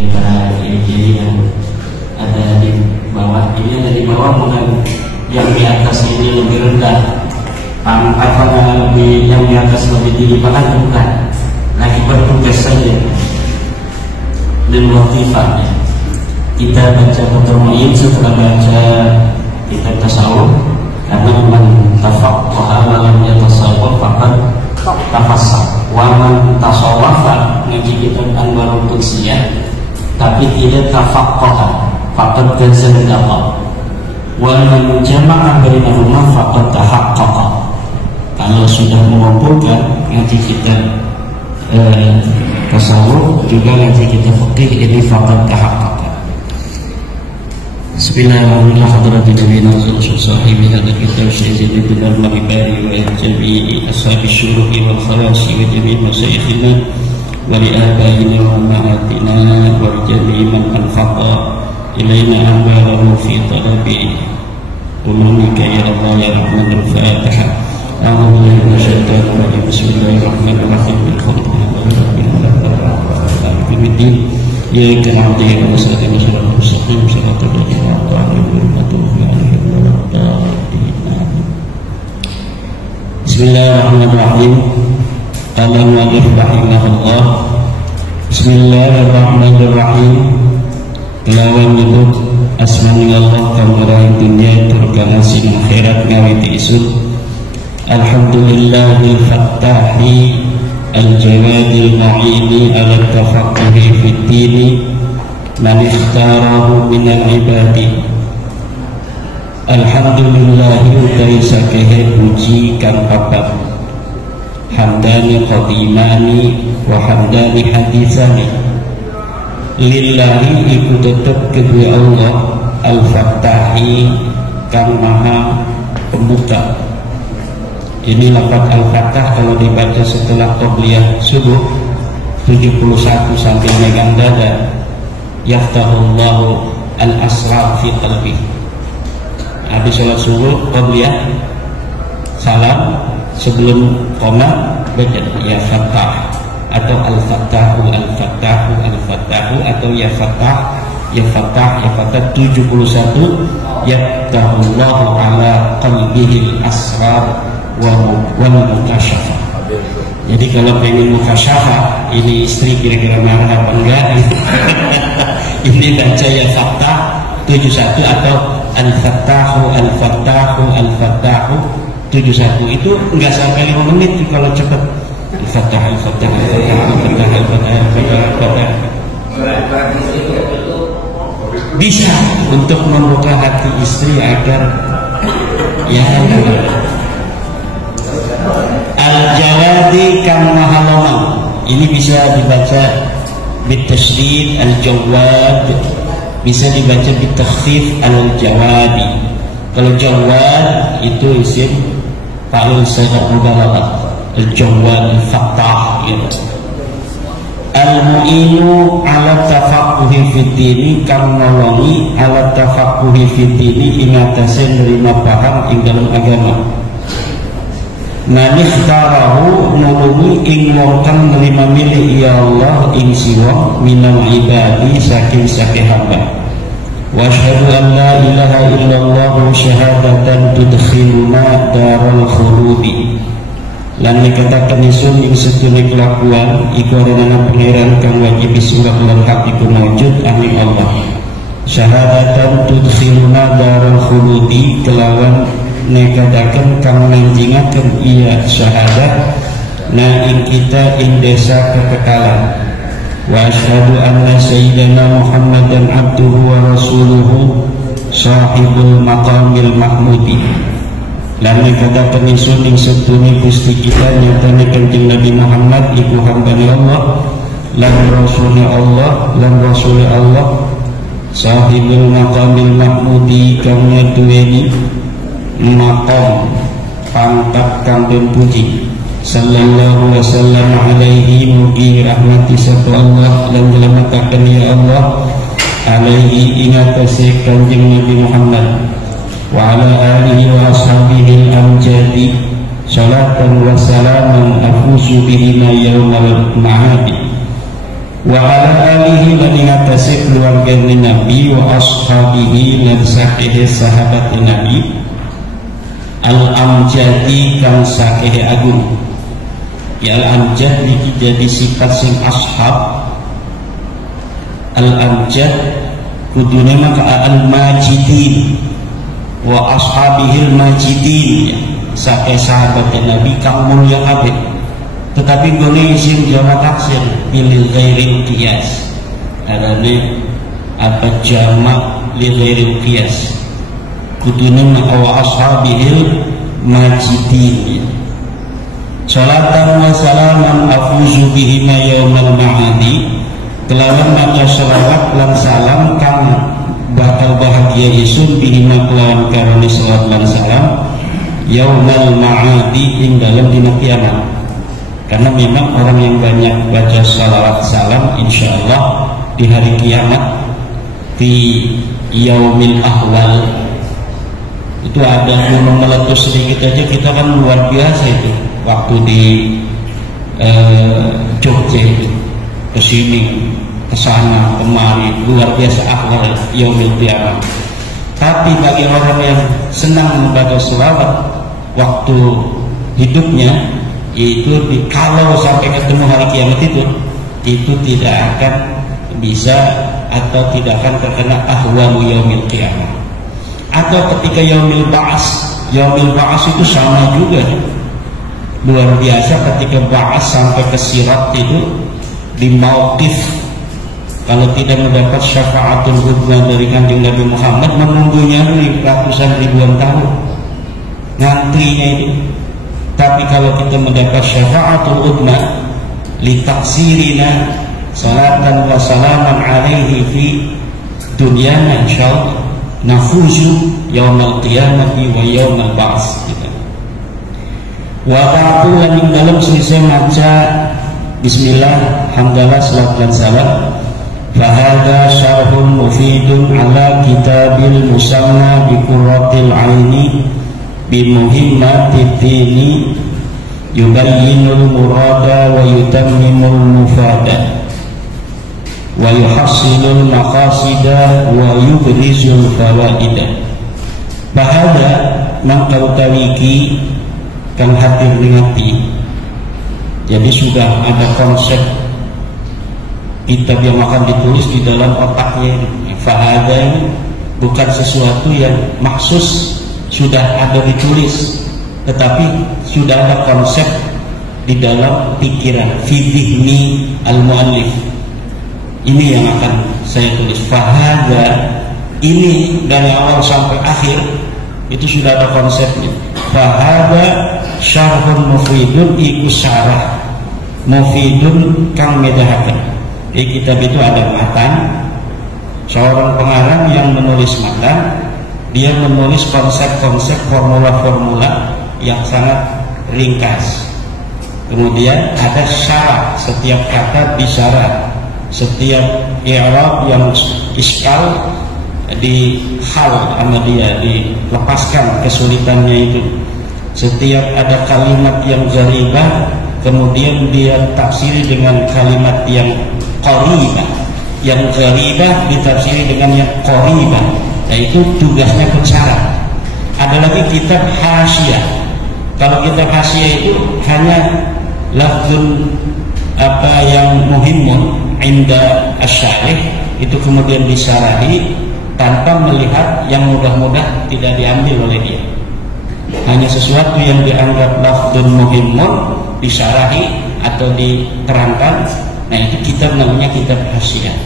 Antara kiri dan ada di bawah. Ini ada di bawah, bukan yang di atas ini lebih rendah. Lebih yang di atas lebih tinggi, bukan. Lagi bertugas saja. Dan watifahnya kita baca Qatrul setelah baca kitab tasawuf, karena man tafaqqaha wa lam yatasawwaf faqad tafassah, wa man tasawwafa ngaji kitab Anwarul Qudsiyah tapi tidak tafaqqaha faqad tazandaqa, wa man jama'a bainahuma faqad tahaqqaqa. Kalau sudah mengumpulkan ngaji kitab tasawuf juga ngaji kitab fikih, ini faqad tahaqqaqa. Bismillahirrahmanirrahim. Hadratin nabiyina sallallahu sahibi hadal kitab sayyidi bin al-mahibari wa jami'i ashabi syuruhi wal khalasi wa jami'i masyayikhina wa li abaina wa ummahatina wa jami'i man anfaqa ilayna amwalahu fi talabi ulumika ya Allah ya Rahman. Al-Fatiha. A'udzu billahi minasyaitonir rajim. Bismillahirrahmanirrahim. Alhamdulillah. Ya kalam dia masalah masalah mustaqim siratal ladzina an'amta alaihim Bismillahirrahmanirrahim. Al-mu'allif rahimahullah. Bismillahirrahmanirrahim. Kelawan nyebut asmani Allah kamurai dunia turkana sin akhirat ngawiti isud. Alhamdulillahil fattahi al-jawadil mu'ini ala tafaqquhi fid dini man ikhtarahu minal ibadi. Alhamdulillahi utai sakehe puji kan papat hamdani qadimani wa hamdani hadisani. Lillahi iku tetep kedua Allah al-fattahi kan maha pembuka. Ini lafaz al-fattah kalau dibaca setelah qobliyah subuh 71 sampai megang dada, yaftahullahu al-asrar fi qalbi. Habis sholat subuh qobliyah salam, sebelum koma baca ya fattah atau al-fattahu al-fattahu al-fattahu atau ya fattah ya fattah ya fattah 71, yaftahullahu ala qalbihi al-asrar wal mukasyafah. Jadi kalau pengen mukasyafah, ini istri kira-kira marah apa enggak? Ini baca ya fattah 71 atau al-fattahu al-fattahu al-fattahu 71. Itu enggak sampai 5 menit kalau cepat. Al-fattah al-fattah al-fattah al-fattah al-fattah al-fattah. Bisa untuk membuka hati istri agar ya al-jawadi kam mahalama. Ini bisa dibaca bitasydid al-jawad, bisa dibaca bitakhfif al-jawadi. Kalau jawad itu isim fa'il saja mubalaghah. Al-jawad al-fattah ya. Al-mu'inu ala tafaqquhi fid dini kam nolongi ala tafaqquhi fid dini ing atase nerima paham ing dalam agama. Man ikhtarahu nulungi ing wong kang nerima milih ya Allah ing siwa minal ibadi saking sake hamba. Wa asyhadu an la ilaha illallah syahadatan tudkhiluna darul khuludi. Lan dikatakan isun ing sedune kelakuan iku ana pangeran kang wajib sembah lan hak iku maujud amin Allah. Syahadatan tudkhiluna darul khuludi kelawan nekadaken kang nanjingaken iya syahadat na ing kita ing desa kekekalan. Wa asyhadu anna sayyidana Muhammadan abduhu wa rasuluhu sahibul maqamil mahmudi. Lan nekadaken isun ing sedune Gusti kita nyatane Kanjeng Nabi Muhammad iku hambane Allah lan rasule Allah lan rasule Allah sahibul maqamil mahmudi kang duweni maqam pangkat kang den puji. Sallallahu wasallam alaihi mugi rahmati satu Allah lan nylametaken ya Allah alaihi ing atase Kanjeng Nabi Muhammad wa ala alihi wa ashabihi al-amjadi salatan wa salaman afusu bihima yaumal ma'adi wa ala alihi lan ing atase sekeluarga Nabi wa ashabihi lan sakihe sahabat Nabi al-amjadi kang sakihe agung. Ya al-amjad niki jadi sifat sing ashab. Al-amjad kudune maka al-majidin wa ashabihil majidin, sakihe sahabat Nabi kang mulya kabeh. Tetapi gone isim jamak taksir bil ghairil qiyas. Adane apa jamak li ghairil qiyas. Kudune wa ashabihil majidin. Salatan wa salaman afuzu bihima yaumal ma'adi. Kelawan maca selawat lan salam kang bakal bahagia isun bihima kelawan karone selawat lan salam yaumal ma'adi ing dalem dina kiamat. Karena memang orang yang banyak baca salawat salam insyaallah di hari kiamat di yaumil ahwal itu ada gunung meletus sedikit aja kita kan luar biasa itu waktu di Jogja itu kesini kesana kemari luar biasa ahwal yaumil kiamat. Tapi bagi orang yang senang membaca salawat waktu hidupnya itu kalau sampai ketemu hari kiamat itu tidak akan bisa atau tidak akan terkena ahwalu yaumil qiyamah. Atau ketika yaumil ba'as itu sama juga luar biasa ketika ba'as sampai ke sirat itu di mauqif kalau tidak mendapat syafaatul uzma dari kanjeng Nabi Muhammad menunggunya ratusan ribuan tahun ngantrinya itu. Tapi kalau kita mendapat syafaatul uzma li taksirina salatan wa salaman alaihi fi dunyana insyaallah nafuzu yaumal qiyamati wa yaumal ba'ts. Wa ta'tu lan ing dalem sisa maca bismillah hamdalah salawat dan salam fa hadza syarhun mufidun ala kitabil musamma bi qurratil aini bimuhimmatid dini yubayyinul murada wa yutammimul mufada wa yuhassilul maqasida wa yubrizul fawaida. Bahada mangkau tawiki kang hadir ngati. Jadi sudah ada konsep kitab yang akan ditulis di dalam otaknya. Fahada bukan sesuatu yang maksus sudah ada ditulis, tetapi sudah ada konsep di dalam pikiran fidhni al-muallif. Ini yang akan saya tulis. Fahada ini dari awal sampai akhir itu sudah ada konsepnya. Fahada syarhun mufidun iku syarah mufidun kang medahaken. Di kitab itu ada matan, seorang pengarang yang menulis matan. Dia menulis konsep-konsep formula-formula yang sangat ringkas. Kemudian ada syarat, setiap kata disyarat, setiap i'rab yang iskal di hal sama dia dilepaskan kesulitannya itu. Setiap ada kalimat yang gharibah kemudian dia tafsiri dengan kalimat yang qaribah, yang gharibah ditafsiri dengan yang qaribah. Nah itu tugasnya pensyarah. Ada lagi kitab hasyiah. Kalau kitab hasyiah itu hanya lafzun apa yang muhimun inda asy-syarih itu kemudian disyarahi tanpa melihat yang mudah-mudah tidak diambil oleh dia. Hanya sesuatu yang dianggap lafzun muhimun disyarahi atau diterangkan. Nah itu kitab namanya kitab hasyiah.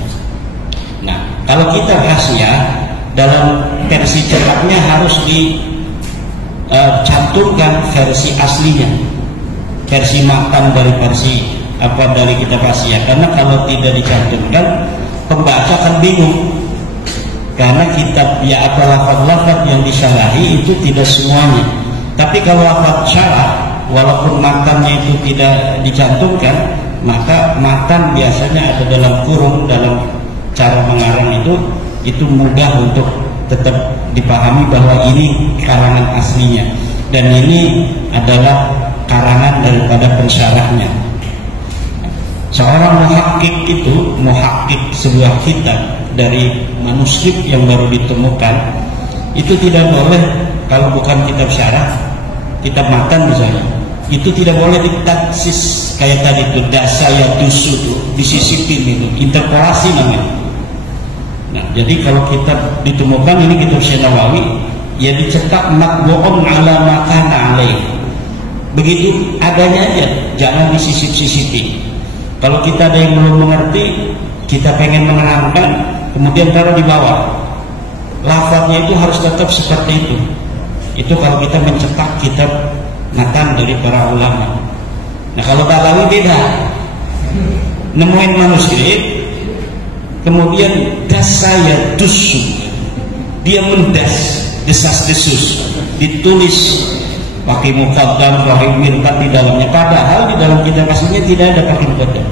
Nah kalau kitab hasyiah dalam versi cetaknya harus dicantumkan versi aslinya, versi matan dari versi dari kitab hasyiah. Karena kalau tidak dicantumkan pembaca akan bingung. Karena kitab ya apa lafaz-lafaz yang disyarahi itu tidak semuanya. Tapi kalau lafaz syarah walaupun matannya itu tidak dicantumkan, maka matan biasanya ada dalam kurung dalam cara mengarang itu mudah untuk tetap dipahami bahwa ini karangan aslinya dan ini adalah karangan daripada pensyarahnya. Seorang muhakkik itu muhakkik sebuah kitab dari manuskrip yang baru ditemukan, itu tidak boleh kalau bukan kitab syarah, kitab matan misalnya, itu tidak boleh ditaksis kayak tadi itu dasaya tusu itu disisipin, itu interpolasi namanya. Nah, jadi kalau kitab ditemukan ini kitab Syekh Nawawi, ya dicetak matbu'un ala ma kana alaih. Begitu adanya aja, jangan disisip-sisipi. Kalau kita ada yang belum mengerti, kita pengen menerangkan, kemudian taruh di bawah. Lafadznya itu harus tetap seperti itu. Itu kalau kita mencetak kitab matan dari para ulama. Nah, kalau Balawi beda. Nemuin manuskrip, kemudian dasaya tusu, dia mendas, desas-desus, ditulis pakai muqaddam, pakai mirbat di dalamnya. Padahal di dalam kitab aslinya tidak ada pakai muqaddam.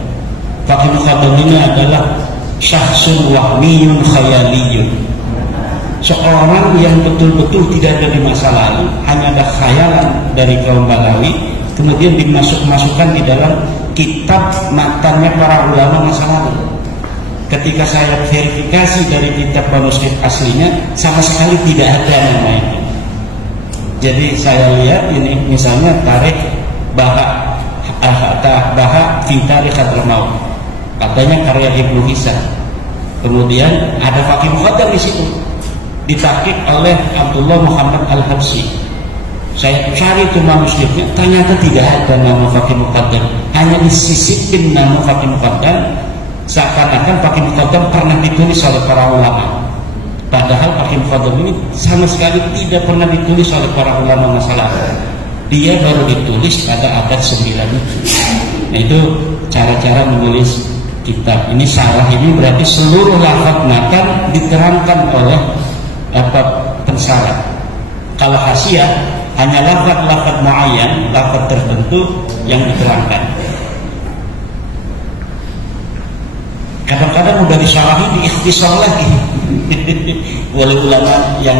Pakai muqaddam ini adalah syahsun wahmiyun khayaliyun, seorang yang betul-betul tidak ada di masa lalu, hanya ada khayalan dari kaum Balawi, kemudian dimasukkan di dalam kitab matannya para ulama masa lalu. Ketika saya verifikasi dari kitab manuskrip aslinya, sama sekali tidak ada nama itu. Jadi saya lihat ini misalnya tarikh Baha fi Tarikh Al-Maut, katanya karya Ibnu Hisam. Kemudian ada Fakih Muqaddam di situ, ditakik oleh Abdullah Muhammad Al-Habsyi. Saya cari itu manuskripnya, ternyata tidak ada nama Fakih Muqaddam, hanya disisipin nama Fakih Muqaddam, seakan-akan Fakih Muqaddam pernah ditulis oleh para ulama. Padahal Fakih Muqaddam ini sama sekali tidak pernah ditulis oleh para ulama masa lalu. Dia baru ditulis pada abad 9 itu. Nah, itu cara-cara menulis kitab. Ini salah, ini berarti seluruh lafaz matan diterangkan oleh pensarah. Kalau hasiah hanya lafaz-lafaz muayyan, lafaz tertentu yang diterangkan. Kadang-kadang udah disalahi, diikhtisar lagi oleh ulama yang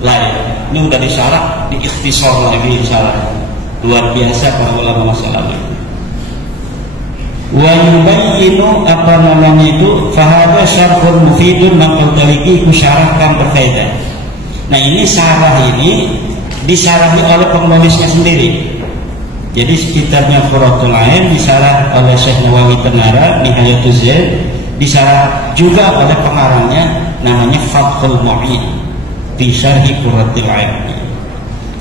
lain. Ini udah disalah, diikhtisar lagi, salah. Luar biasa para ulama masa lalu. Wa yubayyinu apa namanya itu, fahada syarhun mufidun maqal taliki, syarahkan berfaedah. Nah, ini syarah ini disarahi oleh penulisnya sendiri. Jadi kitabnya Qurratul Ain disarah oleh Syekh Nawawi Tenara, Nihayatuz Zaid, disarah juga oleh pengarangnya namanya Fathul Mu'in fi Syarhi Qurratul Ain.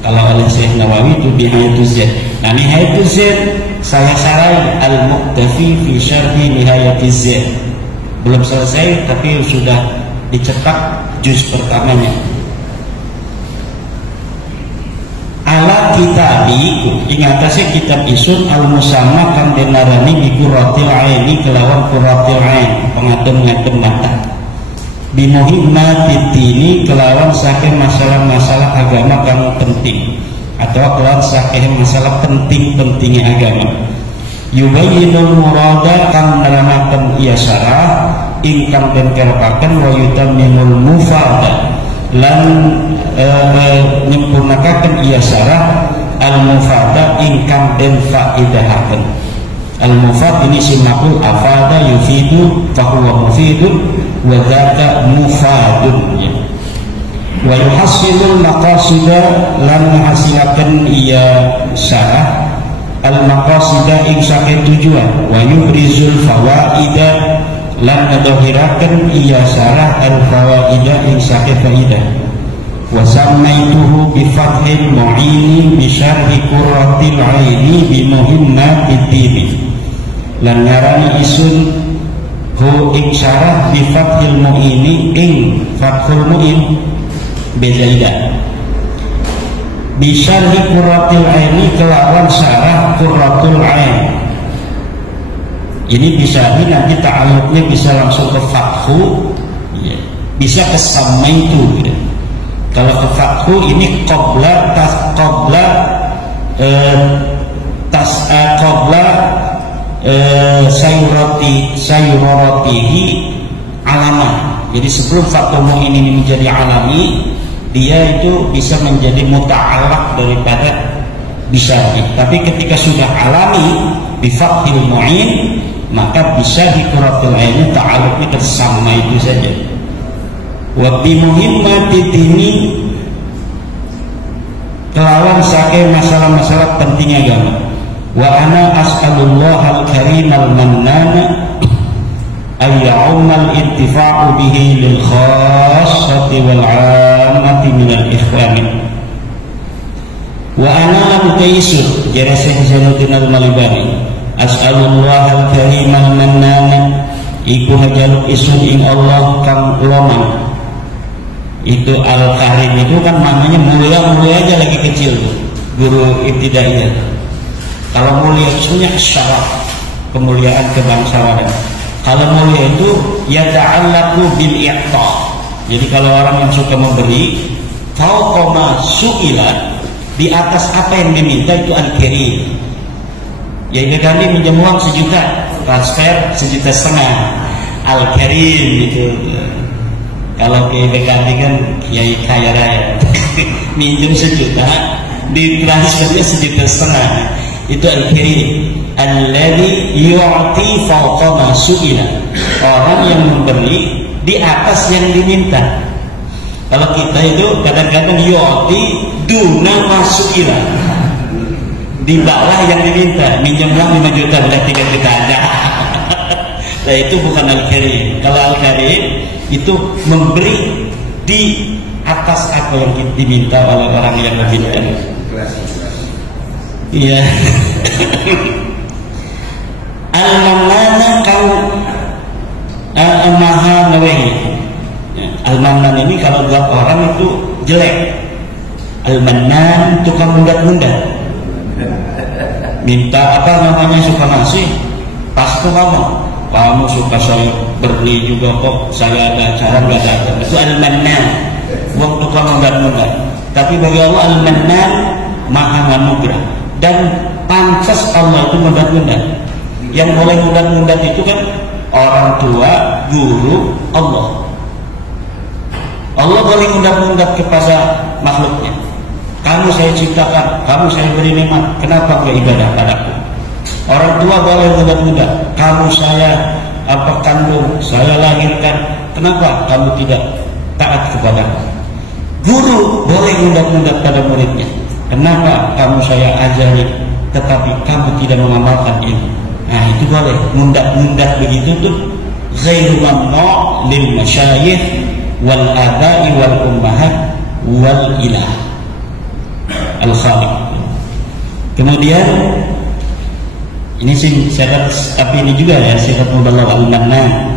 Kalau oleh Syekh Nawawi itu Nihayatuz Zaid. Nah, Nihayatuz Zaid saya sarai Al-Muqtafi fi Syarhi Nihayatuz Zaid. Belum selesai tapi sudah dicetak juz pertamanya. Ala kitabi, ingatasi kitab isun al-musamma kan denarani di Qurratul Aini kelawan Qurratul Ain, pengadem-ngadem mata. Bimuhimmatid dini kelawan saking masalah-masalah agama kang penting, atau kelawan saking masalah penting-pentingnya agama. Yubayyinul murada kang nerangkan iya syarah ingkang den kerepaken wa yutammimul mufada lan nyempurnakan iya syarah al-mufada ingkang den faidahaken. Al-mufad ini simakul afada yufidu fahuwa mufidun wa dzaka mufadun, ya. Wa yuhassilul maqasida lan menghasilkan iya syarah al-maqasida ing saking tujuan, wa yubrizul fawaida lan ngadhahiraken iya syarah al-fawaida ing saking faidah. Wa samaituhu bi fathil mu'ini bi syarhi Qurratil Aini bi muhimmatid dini. Lan ngarani isun hu ing syarah bi fathil mu'ini ing fathul mu'in bezaidah. Bi syarhi Qurratil Aini kelawan syarah Qurratul Ain. Ini bisa, ini nanti ta'alluqnya bisa langsung ke fathu, ya. Bisa ke samaitu, gitu. Kalau ke fathu ini qabla sayuratihi alama. Jadi sebelum fathumu ini menjadi alami, dia itu bisa menjadi muta'allaq daripada bisyari. Tapi ketika sudah alami bi fathil mu'in, maka bisa di Qurratul Ain ta'alluqnya bersama itu saja. wa bi muhimmati dini kelawan saking masalah-masalah penting agama. Wa ana as'alullah al-karim al-mannan ayya'umal intifa'u bihi lil khassati wal 'ammati minal ikhwani. Wa ana mutaisir jara Syekh Zainuddin Al-Malibani as'alullah al-karim al-mannan iku hajaluk isun ing Allah kang loman. Itu al-karim itu kan maknanya mulia-mulia aja lagi kecil guru ibtidaiyah. Kalau mulia itu sebenarnya syaraf, kemuliaan kebangsawanan. Kalau mulia itu yata'allaqu bil i'ta. Jadi kalau orang yang suka memberi, fauqa ma su'ila, di atas apa yang diminta itu al-karim. Ya ini kami minjam uang 1 juta, transfer 1,5 juta, al-karim itu. Kalau ke BKT kan kiai kaya raya, minjem 1 juta, di transfernya 1,5 juta. Itu al-karim, alladzi yu'ti fawqa ma su'ila, orang yang memberi di atas yang diminta. Kalau kita itu kadang-kadang yu'ti duna ma su'ila, di bawah yang diminta. Minjemlah 5 juta udah 3 juta aja. Nah itu bukan al-karim. Kalau al-karim itu memberi di atas apa yang diminta oleh orang yang meminta. Iya. Al-Mannan kau maha ngawengi. Al-Mannan ini kalau buat orang itu jelek. Al-Mannan tukang mundat-mundat. Minta apa namanya suka ngasih, pas itu kamu suka saya beri juga kok, saya ada acara nggak datang. Itu Al-Mannan, buat tukang mundat-mundat. Tapi bagi Allah Al-Mannan maha nganugerah. Dan pantas Allah itu mundat-mundat. Yang boleh mundat-mundat itu kan orang tua, guru, Allah. Allah boleh mundat-mundat kepada makhluknya. Kamu saya ciptakan, kamu saya beri nikmat, kenapa enggak ibadah padaku? Orang tua boleh mundat-mundat, kamu saya kandung, saya lahirkan, kenapa kamu tidak taat kepadaku? Guru boleh mundat-mundat pada muridnya, kenapa kamu saya ajari tetapi kamu tidak mengamalkan ilmu? Nah itu boleh mundat-mundat begitu tuh. Ghairu mamnu' lil masyayikh wal aba'i wal ummahat wal ilah al khaliq. Kemudian ini syarat, tapi ini juga ya syarat mubalagh al-mannan.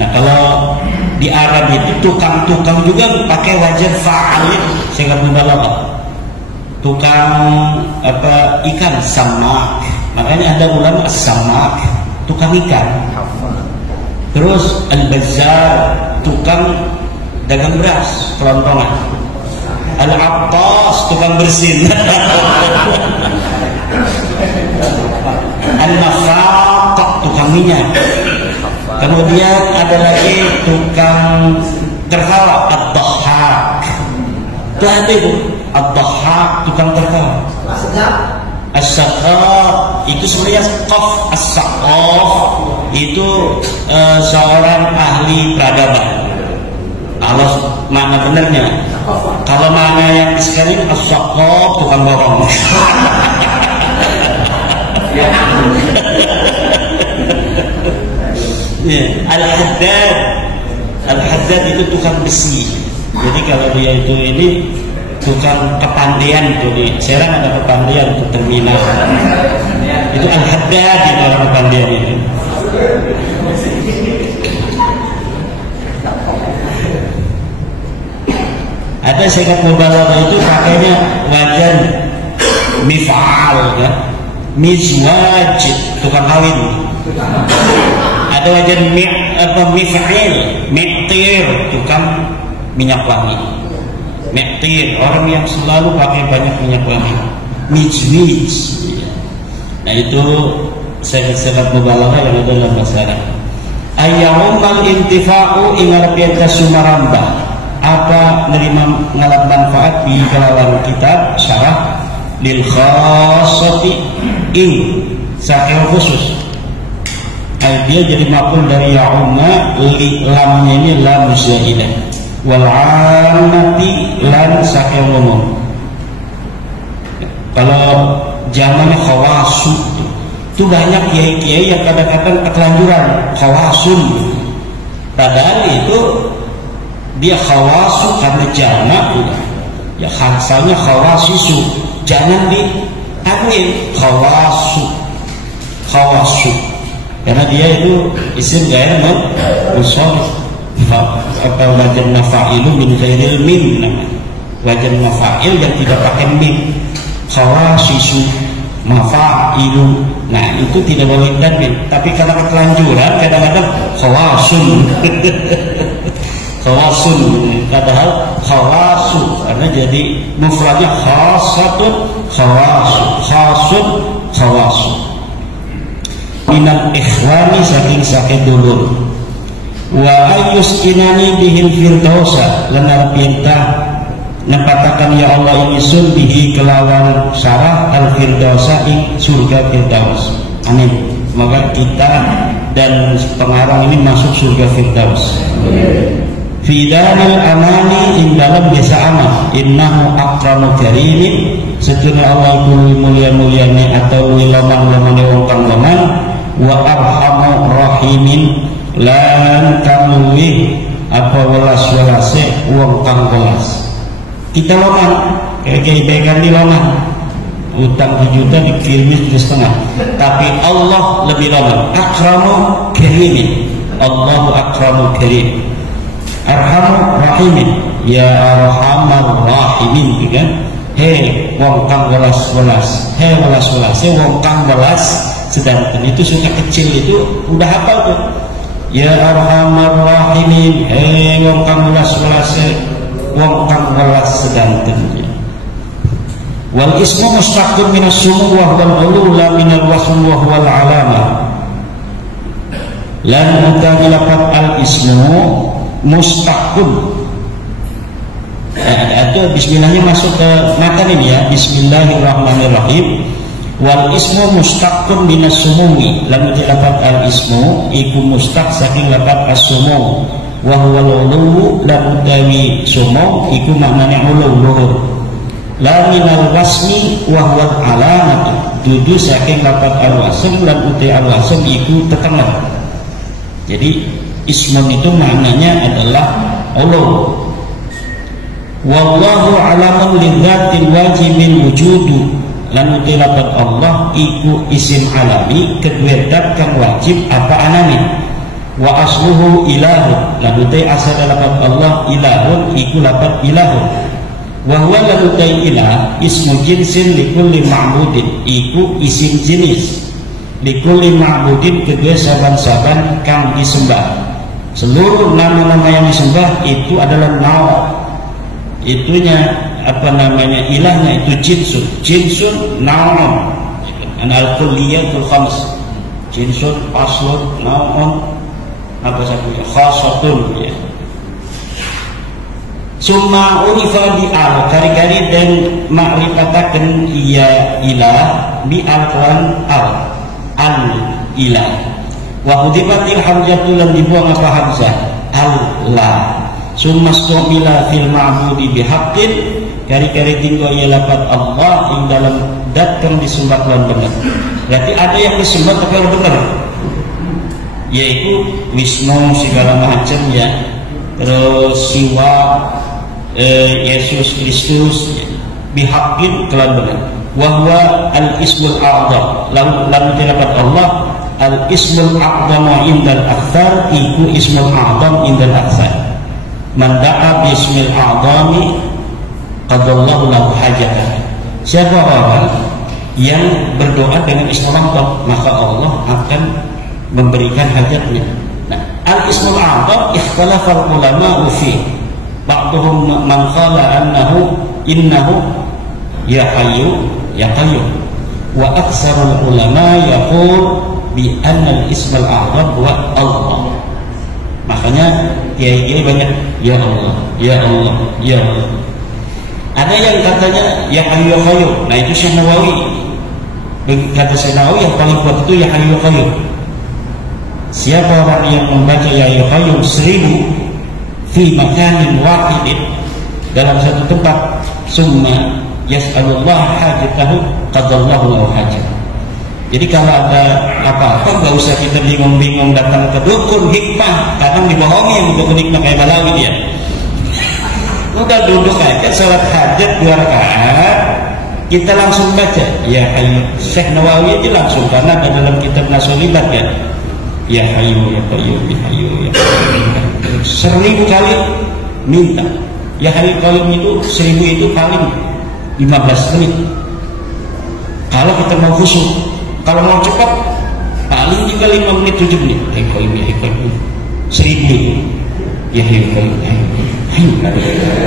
Nah kalau di Arab itu tukang-tukang juga pakai wajan fa'al, syarat mubalagh. Tukang ikan samak, makanya ada ulama samak, tukang ikan. Terus al-bazzar, tukang dagang beras kelontongan. Al-attas, tukang bersin. Al-mafaq, tukang minyak. Kemudian ada lagi tukang tertawa, ad-dhahhak. Itu ad-dhahhak, tukang tertawa. As-saqaf itu sebenarnya qaf, as-saqaf itu seorang ahli peradaban. Kalau makna benernya, kalau makna yang sekarang as-saqaf tukang borong. Al-haddad, al-haddad itu tukang besi. Jadi kalau dia itu ini tukang kepandian tuh, di Serang ada kepandian tuh, terminal. Itu al-haddad itu orang kepandian itu. Ada syarat mubalaghah itu pakainya wajan mif'al ya. Mizwaj, tukang kawin. Ada wajan mif'il, mi'tir, tukang minyak wangi. Mi'tir, orang yang selalu pakai banyak minyak wangi. Mijwij. Nah itu syarat mubalaghah yang ada dalam bahasa Arab. Ayyumal intifa'u ingarapiyata sumaramba. Apa menerima mengalami manfaat di dalam kitab syarah lil khassati in sakil khusus. Dia jadi maf'ul dari ya'umma, lamnya ini lam musyahidah. wal ammati lan saking umum. Kalau zamannya khawasu itu banyak kiai-kiai yang kadang-kadang ketelanjuran khawasun, padahal itu dia khawasu karena jamak ya, asalnya khawasisu, jangan diambil khawasu karena dia itu isim gair munsharif, apa wajan mafa'ilu min ghairil mim namanya, wajan mafa'il yang tidak pakai mim, khawasisu mafa'ilu. Nah itu tidak boleh tanwin, tapi karena ketelanjuran kadang-kadang khawasun khawasun, padahal khawasu karena jadi mufradnya khasatun khawasu, khasun khawasu. Minal ikhwani saking dulur, wa ayus inani bihil firdausa lenar perintah nepatakan ya Allah ini sun bihi kelawan syarah al firdausa ing surga firdaus. Amin. Semoga kita dan pengarang ini masuk surga firdaus. Fi daril amani ing dalam desa aman, innahu akramu karimin, sebenarnya Allah itu mulia-muliane atau lamang-lamane wong kang leman, wa arhamu rahimin lan kamuwi apa welas-welase wong kang welas. Kita lemah, kayak bekan di lemah, utang 7 juta dikirimin 7,5, tapi Allah lebih lemah. Akramu karimin, Allahu akramu karim, arhamu rahimin, ya arhamar rahimin, kan? Hei wong kang welas-welas, hei welas-welas, wong kang welas. Sedangkan itu sudah kecil itu udah hafal tuh. Ya arhamar rahimin, hei wong kang welas-welas, wong kang welas sedangkan. Wal ismu mustaqim minas sumu wa huwal ulu la minal wasm wa huwal alama. Lan utawi lafaz al ismu mustaqim. Atau bismillahnya masuk ke matan ini ya. Bismillahirrahmanirrahim. Wal ismu mustaqim minas sumumi. Lan utawi lafaz al ismu iku mustaq saking lafaz as-sumu. Wa huwal ulu lan utawi sumu iku maknane ulu luhur. La minal wasmi wa huwal alamatu. Dudu saking lafaz al-wasm lan utawi al-wasm iku tetenger. Jadi ismun itu maknanya adalah Allah. Wallahu alamun lidzatil wajibin wujudu. Lan uti lafaz Allah iku isim alami kedua dat kang wajib apa anane. Wa asluhu ilahu. Lan uti asal lafaz Allah ilahun iku lafaz ilahun. Wa huwa lan uti ilah ismu jinsin likulli ma'budin iku isim jenis likulli ma'budin kedua saban-saban kang disembah. Seluruh nama-nama yang disembah itu adalah nawa. Itunya apa namanya ilahnya itu jinsun nawa. An al-kulliyatul khams. Jinsun aslun nawa apa saja khasatun ya. Summa unifa bi al kari-kari dan makrifataken iya ilah bi al-quran al ilah. Wa hudifatil hamzatul lam dibuang apa hamzah Allah. Summa stomila fil ma'budi bihaqqin kari-kari tinggal ia lafaz Allah ing dalam dat kang disembah lan benar. Berarti ada yang disembah tapi yang benar, yaitu Wisnu segala macam ya, terus Siwa, Yesus Kristus bihaqqin kelan benar. Wa huwa al-ismul a'dham. Lalu lafaz Allah al-ismul a'dham indal aktsar iku ismul a'dham indal aktsar. Man da'a bismil a'dhami qadallahu lahu hajatan. Siapa orang yang berdoa dengan isim a'dham maka Allah akan memberikan hajatnya. Nah, al-ismul a'dham ikhtalafa ulama fi. Ba'dhum man qala annahu innahu ya hayyu ya qayyum. Wa aktsarul ulama yaqul bi anna al-ism al-a'dham huwa Allah. Makanya kiai-kiai banyak ya Allah, ya Allah, ya Allah. Ada yang katanya ya hayyu ya qayyum. Nah itu Syekh Nawawi. Kata Syekh Nawawi yang paling kuat itu ya hayyu ya qayyum. Siapa orang yang membaca ya hayyu ya qayyum 1000 fi makanin wahidin, dalam satu tempat, summa yas'alullah hajatahu qadallahu lahu hajat. Jadi kalau ada apa-apa nggak usah kita bingung-bingung datang ke dukun hikmah, kadang dibohongi yang dukun hikmah kayak Balawi dia. Udah duduk aja salat hajat 2 rakaat, kita langsung baca ya Hayyu. Syekh Nawawi aja langsung, karena ada dalam kitab Nasolibat ya, ya Hayyu ya Qayyum ya Hayyu ya Qayyum. 1000 kali minta ya Hayyu Qayyum itu, 1000 itu paling 15 menit kalau kita mau khusyuk. Kalau mau cepat paling juga 5 menit 7 menit. Ya Qayyum ya Qayyum 1000 ya Hayyu Qayyum ya Hayyu.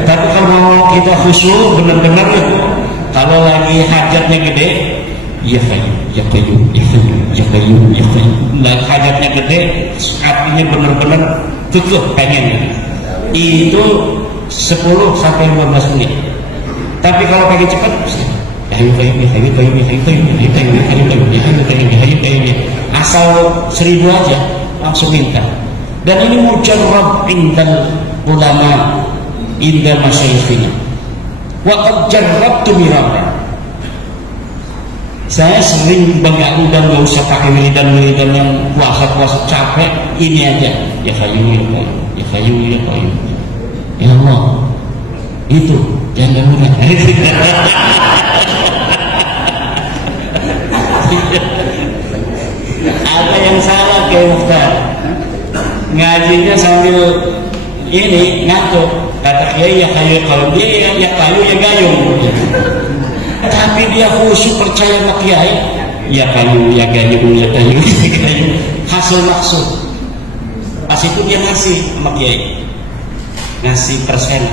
Tapi kalau mau kita khusyuk benar-benar, kalau lagi hajatnya gede, ya Hayyu ya Qayyum ya Hayyu ya Qayyum ya Qayyum. Nah, hajatnya gede, artinya benar-benar tutup pengen. Itu 10 sampai 15 menit. Tapi kalau pengen cepat, ya Hayyu Qayyum ya Hayyu Qayyum ya Hayyu Qayyum ya Hayyu Qayyum ya Hayyu Qayyum ya Hayyu Qayyum ya Hayyu Qayyum ya. Asal 1000 aja langsung minta. Dan ini mujarrab indal ulama, indal masyayikhina. Wa qad jarrabtu mirara. Saya sering banyak udah nggak usah pakai wiridan yang puasa capek, ini aja ya Hayyu ya Qayyum ya Hayyu ya Qayyum. Ya Allah, itu jangan lupa. Apa yang salah ke Ustaz? Ngajinya sambil ini ngantuk. Kata Kiai ya Hayyu kalau dia ya Hayyu ya Gayung. Tapi dia khusyuk percaya sama Kiai, ya Hayyu ya Gayung ya Hayyu ya Gayung. Hasil maksud. Pas itu dia ngasih sama Kiai, ngasih persen.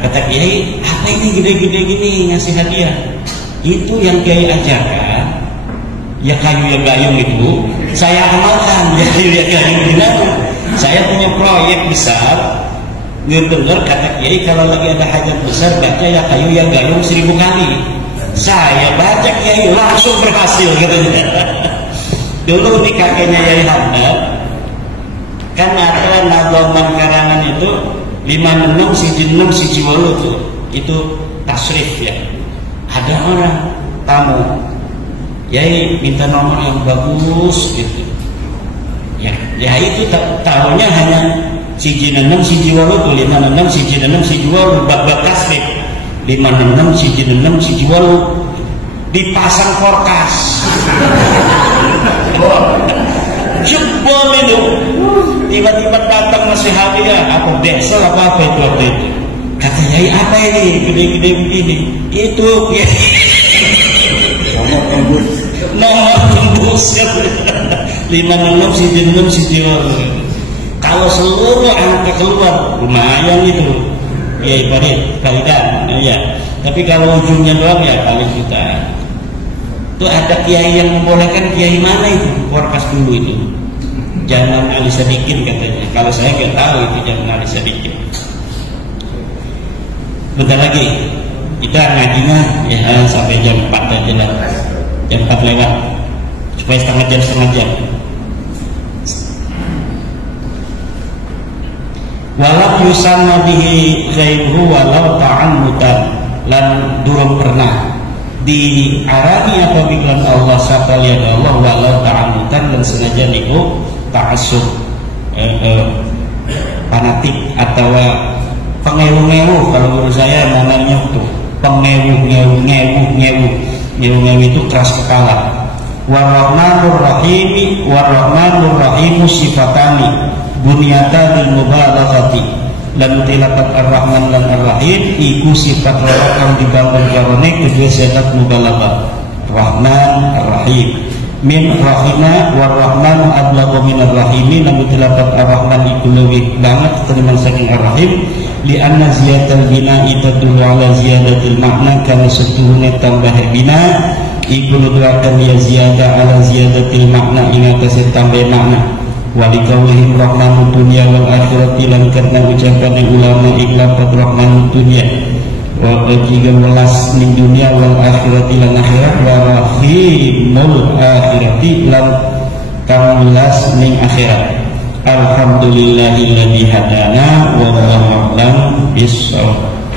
Kata Kiai, apa ini gede-gede gini ngasih hadiah? Itu yang Kiai ajarkan, ya Hayyu ya Gayung itu saya amalkan. Ya Hayyu ya Gayung itu saya punya proyek besar. Dengar kata Kiai kalau lagi ada hajat besar baca ya Hayyu ya Gayung 1000 kali. Saya baca Kiai langsung berhasil katanya. Dulu di kakeknya Yai Hamdan kan ada nadoman karangan itu 5 6 1 8 itu tasrif ya. Ada orang tamu Yai minta nomor yang bagus gitu ya itu tahunya hanya 1 6 1 8 5 6 1 6 1 8 bab tasrif 5 6 1 6 1 8 dipasang korkas. Jebol itu tiba-tiba datang masih hadiah apa besel apa itu waktu itu. Kata Yai apa ini gede-gede begini? Itu ya. Nomor tembus 5 6 1 6 1 8. Kalau seluruh angka keluar lumayan itu ya ibarat kalidan ya. Tapi kalau ujungnya doang ya kali juta. Itu ada kiai yang membolehkan, kiai mana itu korkas dulu itu jangan Ali Sadikin katanya. Kalau saya nggak tahu itu jangan Ali Sadikin. Bentar lagi kita ngajinya ya sampai jam 4 aja lah, jam 4 lewat supaya setengah jam. Walau yusanna bihi ghairuhu walau ta'ammudan, lan durung pernah diarani apabila Allah sakalian Allah walau ta'ammudan dan sengaja niku ta'assub fanatik atau pengewu-ngewu. Kalau menurut saya namanya itu pengewu-ngewu itu keras kepala. Warahmanur rahimu sifatani bunyata lil mubalaghati lan tilakat ar-rahman lan ar-rahim iku sifat loro kang dibangun karone kedua sifat mubalaghah rahman ar-rahim min rahima war-rahman ablagha min ar-rahimi lan tilakat ar-rahman iku luwih banget tinimbang saking ar-rahim li anna ziyatal bina tadullu ala ziyadatil makna kana setuhune tambah bina iku nuduhaken ya ziyada ala ziyadatil makna ing atase tambah makna. Walikaulihim rahmanu dunia wal akhirati lan karena ucapan ulama iklafat rahmanu dunia wa tiga welas ning dunia wal akhirati lan akhirat wa rahimul akhirati lan kang welas ning akhirat. Alhamdulillahilladzi hadana Bisawab.